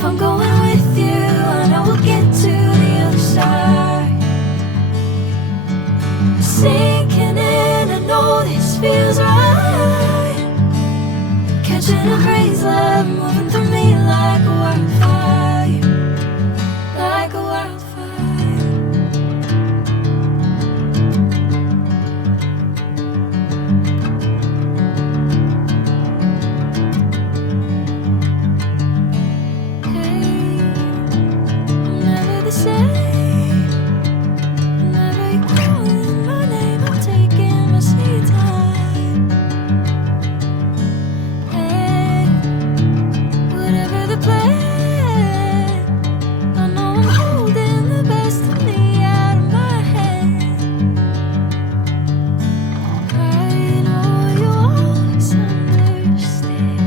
If I'm going with you, I know we'll get to the other side. Sinking in, I know this feels right. Catching a crazy love, moving through me like a wildfire, like a wildfire. Hey, I'm never the same. Whenever you're calling my name, I'm taking my sweet time. Hey, whatever the plan, I know I'm holding the best of me out of my hand. I know you always understand.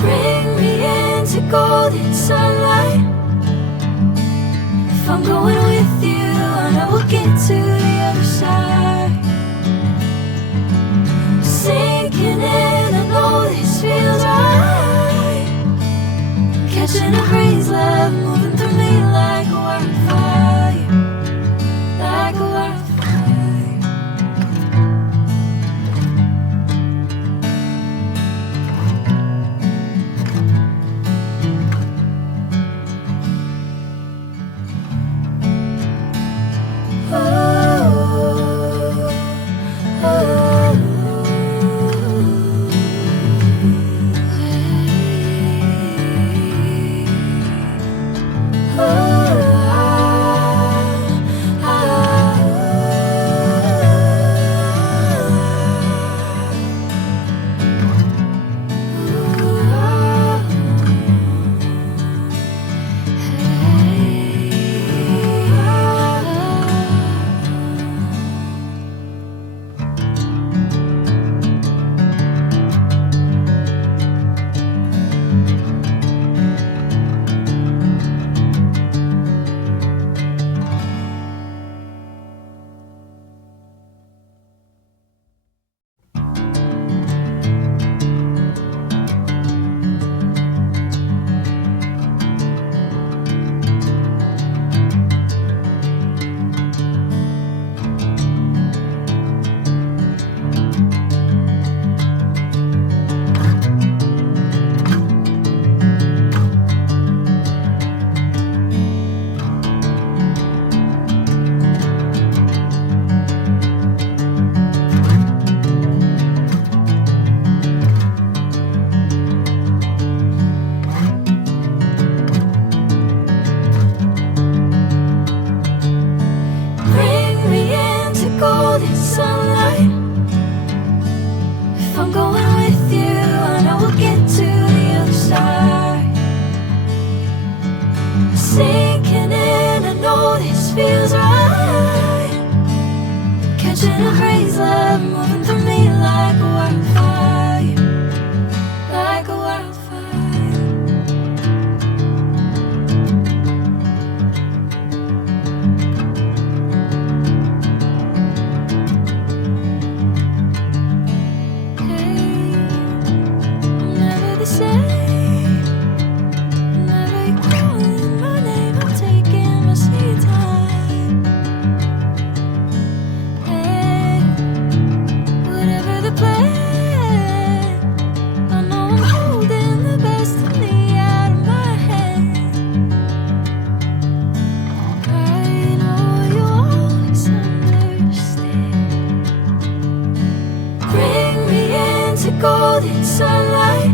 Bring me into golden sunlight. If I'm going with you, I know we'll get to the other side. Sinking in, I know this feels right. Catching a crazy love, moving through me like a wildfire, like a wildfire. Bring me into golden sunlight. If I'm going with you, I know we'll get to the other side. Sinking in, I know this feels right. Catching a crazy love, moving through me like a wildfire, like a wildfire. Hey, I'm never the same. Whenever you're calling my name, I'm taking my sweet time. Hey, whatever the plan, I know I'm holding the best of me out of my hand. I know you always understand. Bring me into golden sunlight.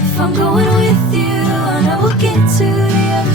If I'm going with you, I know we'll get to the other